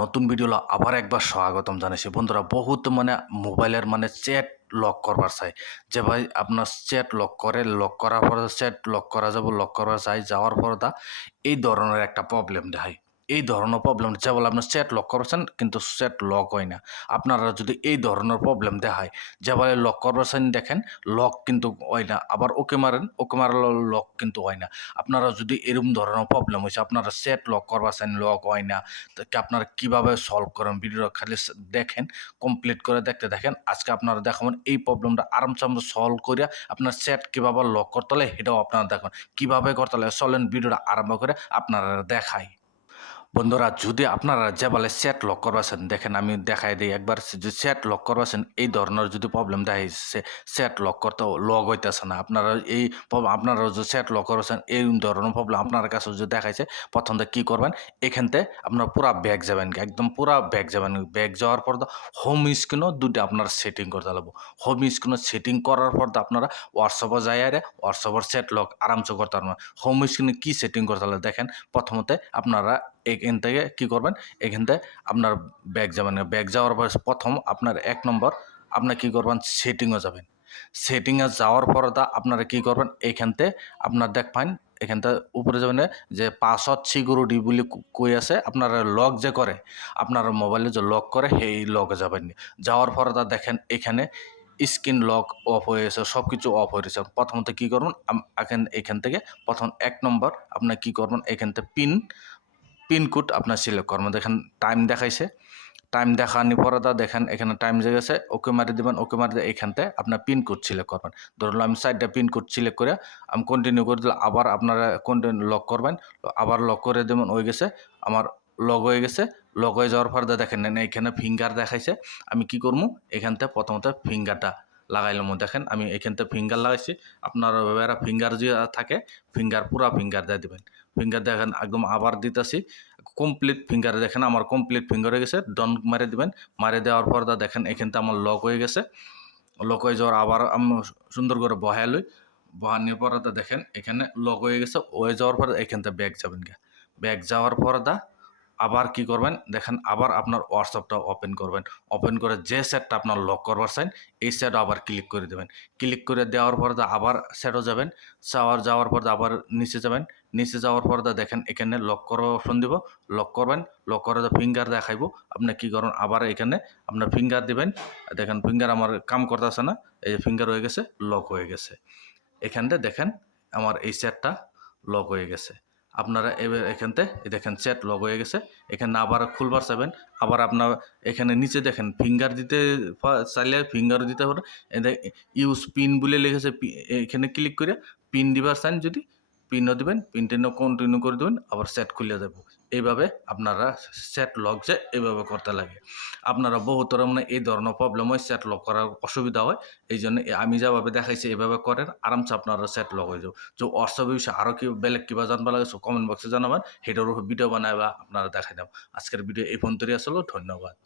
নতুন ভিডিও আবার একবার স্বাগতম জানাইছি বন্ধুরা। বহুত মোবাইলের চ্যাট লক করবার চাই যে ভাই আপনার চ্যাট লক করার পরে চ্যাট লক করা যাব, লক করা যায় যাওয়ার পরে এই ধরনের একটা প্রবলেম দেখায়। এই ধরনের প্রবলেম যে বলে আপনার চ্যাট লক করছেন কিন্তু চ্যাট লক হয় না। আপনারা যদি এই ধরনের প্রবলেম দেখায় যে বলে লক করছেন, দেখেন লক কিন্তু হয় না, আবার ওকে মারেন, ওকে মারলে লক কিন্তু হয় না। আপনারা যদি এরকম ধরনের প্রবলেম হয়েছে, আপনারা চ্যাট লক করবাছেন লক হয় না, তো আপনারা কীভাবে সলভ করেন ভিডিওটা খালি দেখেন, কমপ্লিট করে দেখতে দেখেন। আজকে আপনারা দেখাবেন এই প্রবলেমটা আরামসে আমরা সলভ করিয়া আপনার চ্যাট কীভাবে লক করতে হলে সেটাও আপনারা দেখবেন কীভাবে করতে হলে। চলেন ভিডিওটা আরম্ভ করে আপনারা দেখাই। বন্ধুরা, যদি আপনারা যে বলে চ্যাট লক করবাছেন, দেখেন আমি দেখাই দিই একবার। যে চ্যাট লক করবাছেন এই ধরনের যদি প্রবলেম দেখাইছে, চ্যাট লক করতে লগ হইতেছে না, আপনারা আপনারা যে চ্যাট লক করছেন এই ধরনের প্রবলেম আপনার কাছে যদি দেখাইছে, প্রথমে কী করবেন, এখানতে আপনার পুরা ব্যাক যাবেন, একদম পুরা ব্যাক যাবেন। ব্যাক যাওয়ার পর হোম স্ক্রিনও দুটো আপনার সেটিং করতে লাগবো। হোম স্ক্রিনও সেটিং করার পর আপনারা হোয়াটসঅ্যাপে যাই আরে হোয়াটসঅ্যাপের চ্যাট লক আরামসে করতে পারবেন। হোম স্ক্রিনে কী সেটিং করতে হবে দেখেন। প্রথমতে আপনারা এখান থেকে কী করবেন, এখান থেকে আপনার ব্যাক যাবেন। ব্যাক যাওয়ার পর প্রথম আপনার ১ নম্বর আপনার কী করবেন, সেটিংয়ে যাবেন। সেটিংয়ে যাওয়ার পর আপনারা কী করবেন, এইখানতে আপনার দেখবেন এখানটা উপরে যাবেন যে পাসওয়ার্ড সিকিউরিটি বলে কই আছে, আপনারা লক যে করে আপনার মোবাইলে যে লক করে সেই লকে যাবেন। যাওয়ার পরে দেখেন এখানে স্ক্রিন লক অফ হয়ে গেছে, সব কিছু অফ হয়ে গেছে। প্রথমত কী করবেন, এখান থেকে প্রথম ১ নম্বর আপনার কী করবেন, এখান থেকে পিনকোড আপনার সিলেক্ট করবেন। দেখেন টাইম দেখাইছে, টাইম দেখানোর পরে দেখেন এখানে টাইম যে গেছে, ওকে মারি দেবেন। ওকে মারি দিয়ে এখানতে আপনার পিনকোড সিলেক্ট করবেন। ধরুন আমি 4টা পিনকোড সিলেক্ট করে আমি কন্টিনিউ করে দিলে আবার আপনারা কন্টিনিউ লক করবেন, আবার লক করে দেবেন। হয়ে গেছে আমার লক হয়ে গেছে। লক হয়ে যাওয়ার পর দেখেন এখানে ফিঙ্গার দেখাইছে। আমি কি করবো, এখানতে প্রথমত ফিঙ্গারটা লাগাইলাম। দেখেন আমি এখানতে ফিঙ্গার লাগাইছি। আপনার ফিঙ্গার যে থাকে ফিঙ্গার পুরা ফিঙ্গার দিয়ে দেবেন। ফিঙ্গার দেখেন একদম আবার দিতেছি কমপ্লিট ফিঙ্গারে, দেখেন আমার কমপ্লিট ফিঙ্গার হয়ে গেছে। ডন মারে দিবেন। মারে দেওয়ার পর দেখেন এখানতে আমার লক হয়ে গেছে। লক হয়ে যাওয়ার আবার আমি সুন্দর করে বহাই লই। বহানোর পরে দেখেন এখানে লক হয়ে গেছে। হয়ে যাওয়ার পরে এখানতে ব্যাক যাবেন। ব্যাক যাওয়ার পরে আবার কি করবেন, দেখেন আবার আপনার হোয়াটসঅ্যাপটা ওপেন করবেন। ওপেন করে যে সেটটা আপনার লক করবার চান এই সেটও আবার ক্লিক করে দেবেন। ক্লিক করে দেওয়ার পর আবার সেটও যাবেন। যাওয়ার পর আবার নিচে যাবেন। নিচে যাওয়ার পর দেখেন এখানে লক করার অপশন দিব। লক করবেন। লক করে ফিঙ্গার দেখাইব। আপনি কী করুন, আবার এখানে আপনার ফিঙ্গার দিবেন। দেখেন ফিঙ্গার আমার কাম করতেছে না, এই ফিঙ্গার হয়ে গেছে, লক হয়ে গেছে। এখানতে দেখেন আমার এই সেটটা লক হয়ে গেছে। আপনারা এবার এখানতে দেখেন চ্যাট লক হয়ে গেছে। এখানে আবার খুলবার চাইবেন। আবার আপনার এখানে নিচে দেখেন ফিঙ্গার দিতে চাইলে ফিঙ্গারও দিতে পারে। ইউজ পিন বলে লিখেছে, এখানে ক্লিক করে পিন দিবার চান যদি পিনও দিবেন। পিনটা কন্টিনিউ করে দেবেন, আবার সেট খুলে যাব। এইভাবে আপনারা সেট লক যে এইভাবে করতে লাগে। আপনারা বহুতর এই ধরনের প্রবলেম হয়, সেট লক করার অসুবিধা হয়। এই জন্য আমি যেভাবে দেখাইছি এইভাবে করেন, আরামসে আপনারা সেট লক হয়ে যাবে। যে হোয়াটসঅ্যাপের বিষয়ে আরও কি বেলেগ কিবা জানবা লাগে কমেন্ট বক্সে জানাবেন, সেটার উপর ভিডিও বানাইবা আপনারা দেখাই দাম। আজকের ভিডিও এই পর্যন্তই আসলে। ধন্যবাদ।